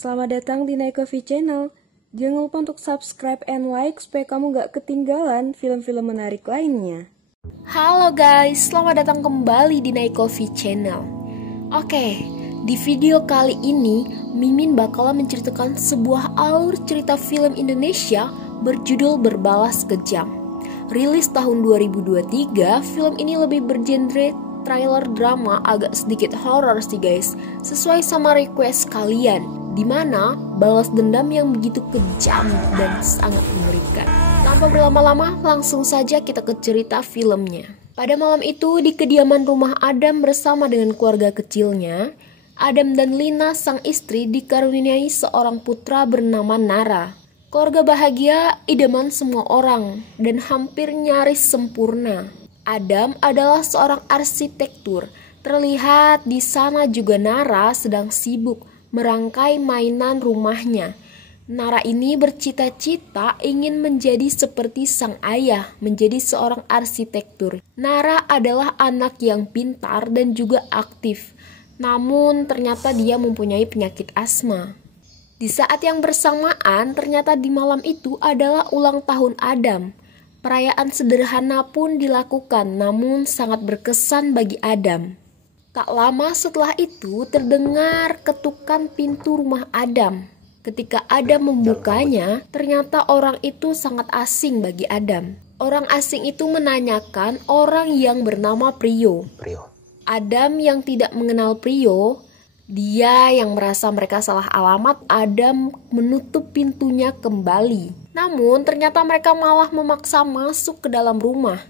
Selamat datang di Naik Coffee Channel. Jangan lupa untuk subscribe and like supaya kamu gak ketinggalan film-film menarik lainnya. Halo guys, selamat datang kembali di Naik Coffee Channel. Oke, di video kali ini Mimin bakalan menceritakan sebuah alur cerita film Indonesia berjudul Berbalas Kejam. Rilis tahun 2023, film ini lebih bergenre trailer drama, agak sedikit horor sih guys, sesuai sama request kalian, dimana balas dendam yang begitu kejam dan sangat mengerikan. Tanpa berlama-lama, langsung saja kita ke cerita filmnya. Pada malam itu, di kediaman rumah Adam bersama dengan keluarga kecilnya, Adam dan Lina sang istri dikaruniai seorang putra bernama Nara. Keluarga bahagia, idaman semua orang, dan hampir nyaris sempurna. Adam adalah seorang arsitektur. Terlihat di sana juga Nara sedang sibuk merangkai mainan rumahnya. Nara ini bercita-cita ingin menjadi seperti sang ayah, menjadi seorang arsitektur. Nara adalah anak yang pintar dan juga aktif. Namun ternyata dia mempunyai penyakit asma. Di saat yang bersamaan, ternyata di malam itu adalah ulang tahun Adam. Perayaan sederhana pun dilakukan, namun sangat berkesan bagi Adam. Tak lama setelah itu terdengar ketukan pintu rumah Adam. Ketika Adam membukanya, ternyata orang itu sangat asing bagi Adam. Orang asing itu menanyakan orang yang bernama Prio. Adam yang tidak mengenal Prio, dia yang merasa mereka salah alamat, Adam menutup pintunya kembali. Namun ternyata mereka malah memaksa masuk ke dalam rumah.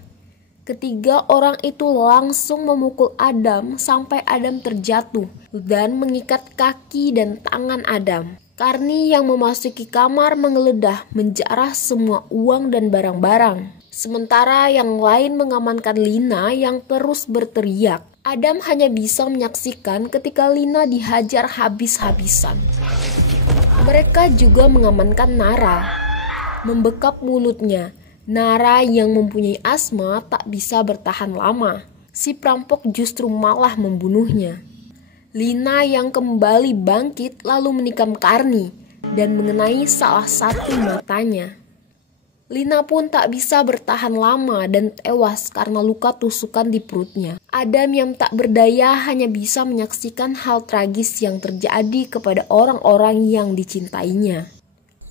Ketiga orang itu langsung memukul Adam sampai Adam terjatuh dan mengikat kaki dan tangan Adam. Karni yang memasuki kamar menggeledah, menjarah semua uang dan barang-barang. Sementara yang lain mengamankan Lina yang terus berteriak. Adam hanya bisa menyaksikan ketika Lina dihajar habis-habisan. Mereka juga mengamankan Nara. Membekap mulutnya, Nara yang mempunyai asma tak bisa bertahan lama. Si perampok justru malah membunuhnya. Lina yang kembali bangkit lalu menikam Karni dan mengenai salah satu matanya. Lina pun tak bisa bertahan lama dan tewas karena luka tusukan di perutnya. Adam yang tak berdaya hanya bisa menyaksikan hal tragis yang terjadi kepada orang-orang yang dicintainya.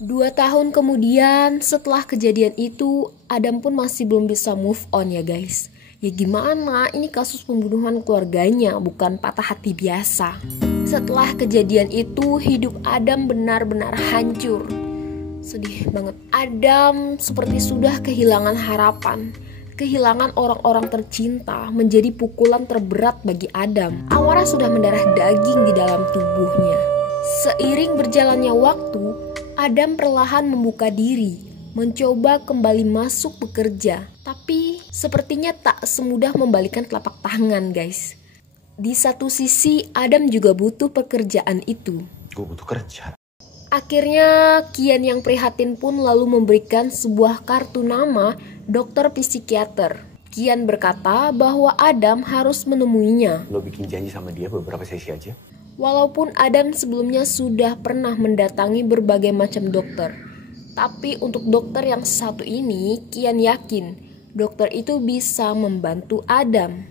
2 tahun kemudian setelah kejadian itu, Adam pun masih belum bisa move on ya guys. Ya gimana, ini kasus pembunuhan keluarganya, bukan patah hati biasa. Setelah kejadian itu, hidup Adam benar-benar hancur. Sedih banget. Adam seperti sudah kehilangan harapan. Kehilangan orang-orang tercinta menjadi pukulan terberat bagi Adam. Amarah sudah mendarah daging di dalam tubuhnya. Seiring berjalannya waktu, Adam perlahan membuka diri, mencoba kembali masuk bekerja. Tapi sepertinya tak semudah membalikan telapak tangan guys. Di satu sisi Adam juga butuh pekerjaan itu. Gue butuh kerja. Akhirnya Kian yang prihatin pun lalu memberikan sebuah kartu nama dokter psikiater. Kian berkata bahwa Adam harus menemuinya. Lo bikin janji sama dia beberapa sesi aja. Walaupun Adam sebelumnya sudah pernah mendatangi berbagai macam dokter. Tapi untuk dokter yang satu ini, Kian yakin dokter itu bisa membantu Adam.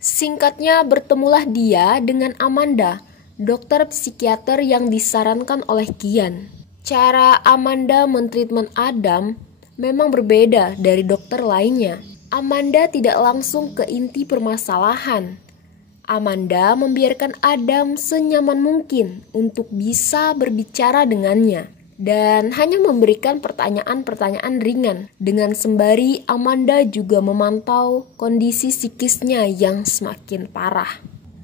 Singkatnya bertemulah dia dengan Amanda, dokter psikiater yang disarankan oleh Kian. Cara Amanda mentreatment Adam memang berbeda dari dokter lainnya. Amanda tidak langsung ke inti permasalahan. Amanda membiarkan Adam senyaman mungkin untuk bisa berbicara dengannya dan hanya memberikan pertanyaan-pertanyaan ringan. Dengan sembari Amanda juga memantau kondisi psikisnya yang semakin parah.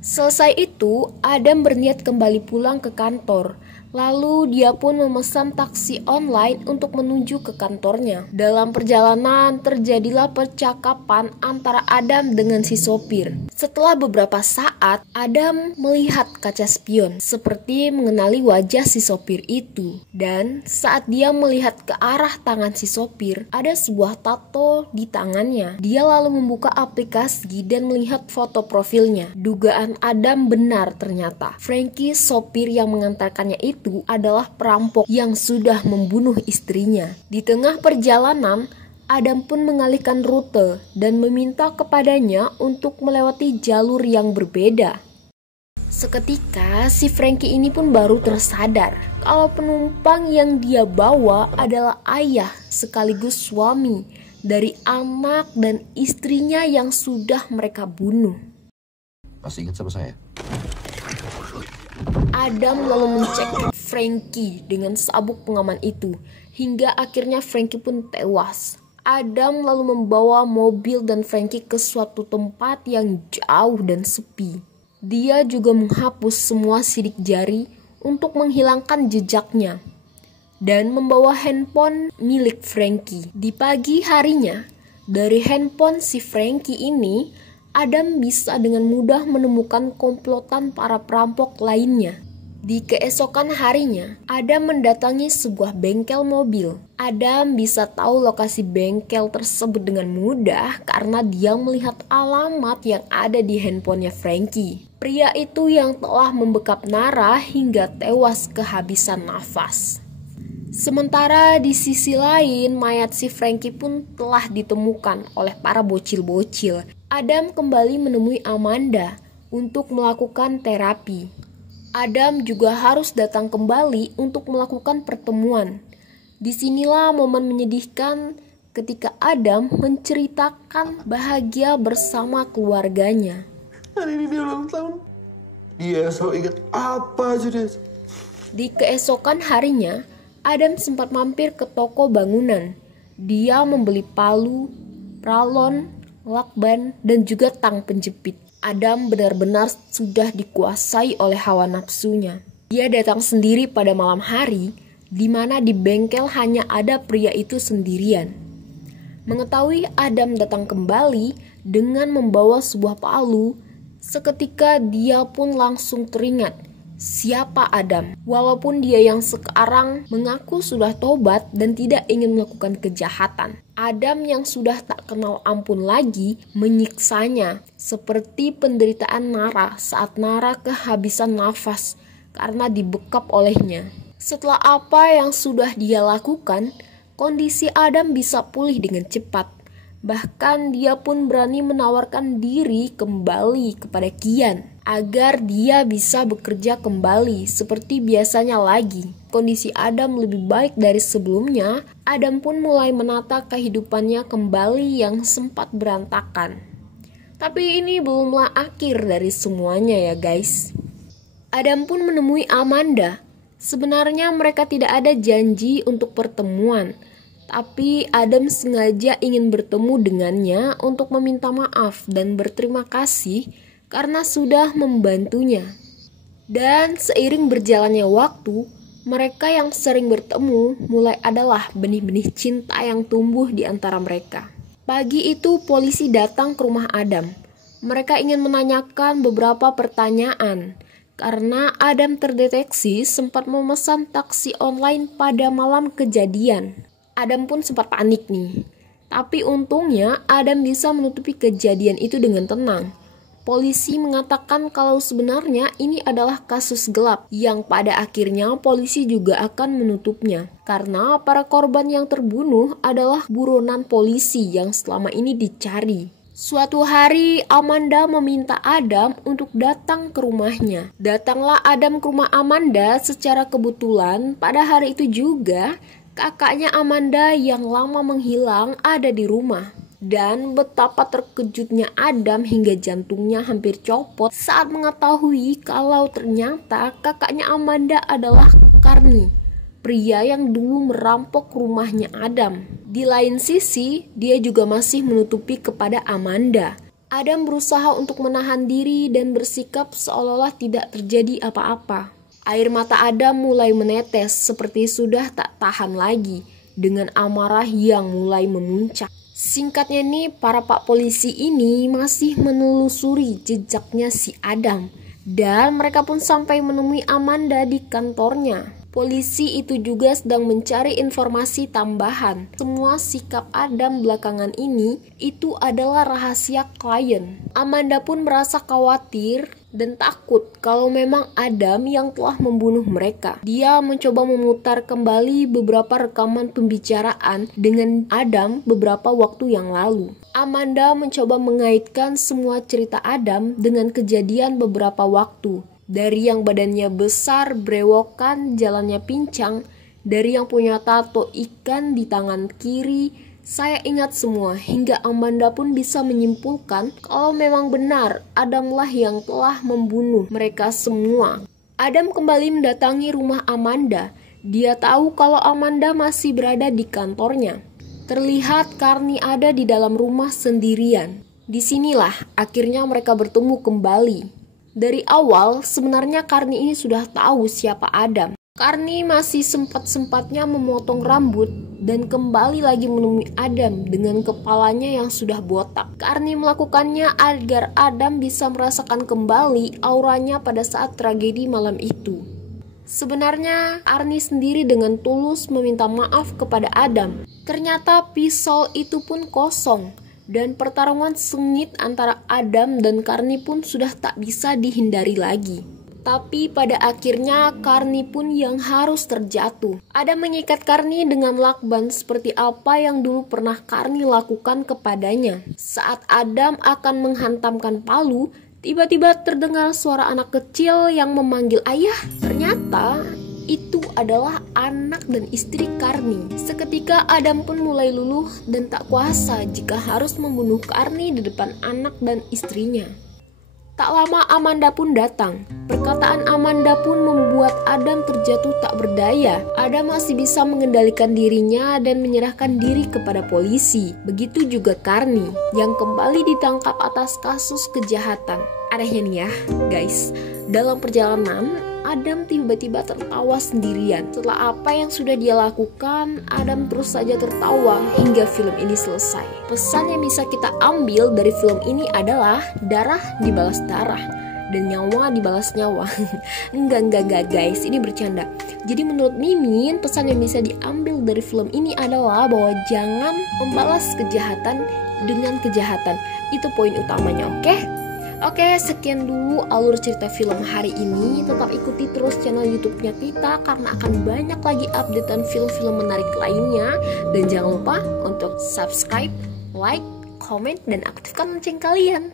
Selesai itu, Adam berniat kembali pulang ke kantor. Lalu dia pun memesan taksi online untuk menuju ke kantornya. Dalam perjalanan terjadilah percakapan antara Adam dengan si sopir. Setelah beberapa saat, Adam melihat kaca spion seperti mengenali wajah si sopir itu. Dan saat dia melihat ke arah tangan si sopir, ada sebuah tato di tangannya. Dia lalu membuka aplikasi dan melihat foto profilnya. Dugaan Adam benar ternyata. Frankie, sopir yang mengantarkannya itu itu adalah perampok yang sudah membunuh istrinya. Di tengah perjalanan, Adam pun mengalihkan rute dan meminta kepadanya untuk melewati jalur yang berbeda. Seketika si Frankie ini pun baru tersadar kalau penumpang yang dia bawa adalah ayah sekaligus suami dari anak dan istrinya yang sudah mereka bunuh. Masih ingat sama saya? Adam lalu mencek Frankie dengan sabuk pengaman itu hingga akhirnya Frankie pun tewas. Adam lalu membawa mobil dan Frankie ke suatu tempat yang jauh dan sepi. Dia juga menghapus semua sidik jari untuk menghilangkan jejaknya dan membawa handphone milik Frankie. Di pagi harinya, dari handphone si Frankie ini, Adam bisa dengan mudah menemukan komplotan para perampok lainnya. Di keesokan harinya, Adam mendatangi sebuah bengkel mobil. Adam bisa tahu lokasi bengkel tersebut dengan mudah karena dia melihat alamat yang ada di handphonenya Frankie. Pria itu yang telah membekap Nara hingga tewas kehabisan nafas. Sementara di sisi lain, mayat si Frankie pun telah ditemukan oleh para bocil-bocil. Adam kembali menemui Amanda untuk melakukan terapi. Adam juga harus datang kembali untuk melakukan pertemuan. Disinilah momen menyedihkan ketika Adam menceritakan bahagia bersama keluarganya. Hari ini dia ulang tahun. Dia selalu ingat apa aja deh. Di keesokan harinya, Adam sempat mampir ke toko bangunan. Dia membeli palu, pralon, lakban, dan juga tang penjepit. Adam benar-benar sudah dikuasai oleh hawa nafsunya. Dia datang sendiri pada malam hari, di mana di bengkel hanya ada pria itu sendirian. Mengetahui Adam datang kembali dengan membawa sebuah palu, seketika dia pun langsung teringat siapa Adam. Walaupun dia yang sekarang mengaku sudah tobat dan tidak ingin melakukan kejahatan, Adam yang sudah tak kenal ampun lagi menyiksanya, seperti penderitaan Nara saat Nara kehabisan nafas karena dibekap olehnya. Setelah apa yang sudah dia lakukan, kondisi Adam bisa pulih dengan cepat. Bahkan dia pun berani menawarkan diri kembali kepada Kian agar dia bisa bekerja kembali seperti biasanya lagi. Kondisi Adam lebih baik dari sebelumnya. Adam pun mulai menata kehidupannya kembali yang sempat berantakan. Tapi ini belumlah akhir dari semuanya ya guys. Adam pun menemui Amanda. Sebenarnya mereka tidak ada janji untuk pertemuan, tapi Adam sengaja ingin bertemu dengannya untuk meminta maaf dan berterima kasih karena sudah membantunya. Dan seiring berjalannya waktu, mereka yang sering bertemu mulai adalah benih-benih cinta yang tumbuh di antara mereka. Pagi itu polisi datang ke rumah Adam. Mereka ingin menanyakan beberapa pertanyaan karena Adam terdeteksi sempat memesan taksi online pada malam kejadian. Adam pun sempat panik nih. Tapi untungnya Adam bisa menutupi kejadian itu dengan tenang. Polisi mengatakan kalau sebenarnya ini adalah kasus gelap yang pada akhirnya polisi juga akan menutupnya. Karena para korban yang terbunuh adalah buronan polisi yang selama ini dicari. Suatu hari Amanda meminta Adam untuk datang ke rumahnya. Datanglah Adam ke rumah Amanda secara kebetulan pada hari itu juga. Kakaknya Amanda yang lama menghilang ada di rumah. Dan betapa terkejutnya Adam hingga jantungnya hampir copot saat mengetahui kalau ternyata kakaknya Amanda adalah Carney, pria yang dulu merampok rumahnya Adam. Di lain sisi, dia juga masih menutupi kepada Amanda. Adam berusaha untuk menahan diri dan bersikap seolah-olah tidak terjadi apa-apa. Air mata Adam mulai menetes seperti sudah tak tahan lagi dengan amarah yang mulai memuncak. Singkatnya nih, para pak polisi ini masih menelusuri jejaknya si Adam. Dan mereka pun sampai menemui Amanda di kantornya. Polisi itu juga sedang mencari informasi tambahan. Semua sikap Adam belakangan ini itu adalah rahasia klien. Amanda pun merasa khawatir dan takut kalau memang Adam yang telah membunuh mereka. Dia mencoba memutar kembali beberapa rekaman pembicaraan dengan Adam beberapa waktu yang lalu. Amanda mencoba mengaitkan semua cerita Adam dengan kejadian beberapa waktu. Dari yang badannya besar, brewokan, jalannya pincang, dari yang punya tato ikan di tangan kiri. Saya ingat semua, hingga Amanda pun bisa menyimpulkan kalau memang benar Adamlah yang telah membunuh mereka semua. Adam kembali mendatangi rumah Amanda. Dia tahu kalau Amanda masih berada di kantornya. Terlihat Carney ada di dalam rumah sendirian. Disinilah akhirnya mereka bertemu kembali. Dari awal sebenarnya Carney ini sudah tahu siapa Adam. Carney masih sempat-sempatnya memotong rambut dan kembali lagi menemui Adam dengan kepalanya yang sudah botak. Carney melakukannya agar Adam bisa merasakan kembali auranya pada saat tragedi malam itu. Sebenarnya Carney sendiri dengan tulus meminta maaf kepada Adam. Ternyata pisau itu pun kosong dan pertarungan sengit antara Adam dan Carney pun sudah tak bisa dihindari lagi. Tapi pada akhirnya Carney pun yang harus terjatuh. Adam mengikat Carney dengan lakban seperti apa yang dulu pernah Carney lakukan kepadanya. Saat Adam akan menghantamkan palu, tiba-tiba terdengar suara anak kecil yang memanggil ayah. Ternyata itu adalah anak dan istri Carney. Seketika Adam pun mulai luluh dan tak kuasa jika harus membunuh Carney di depan anak dan istrinya. Tak lama Amanda pun datang. Perkataan Amanda pun membuat Adam terjatuh tak berdaya. Adam masih bisa mengendalikan dirinya dan menyerahkan diri kepada polisi. Begitu juga Carney yang kembali ditangkap atas kasus kejahatan. Anehnya nih ya guys, dalam perjalanan Adam tiba-tiba tertawa sendirian. Setelah apa yang sudah dia lakukan, Adam terus saja tertawa hingga film ini selesai. Pesan yang bisa kita ambil dari film ini adalah darah dibalas darah dan nyawa dibalas nyawa. Enggak guys, ini bercanda. Jadi menurut Mimin, pesan yang bisa diambil dari film ini adalah bahwa jangan membalas kejahatan dengan kejahatan. Itu poin utamanya, oke? Oke, sekian dulu alur cerita film hari ini. Tetap ikuti terus channel YouTube-nya kita karena akan banyak lagi updatean film-film menarik lainnya. Dan jangan lupa untuk subscribe, like, komen, dan aktifkan lonceng kalian.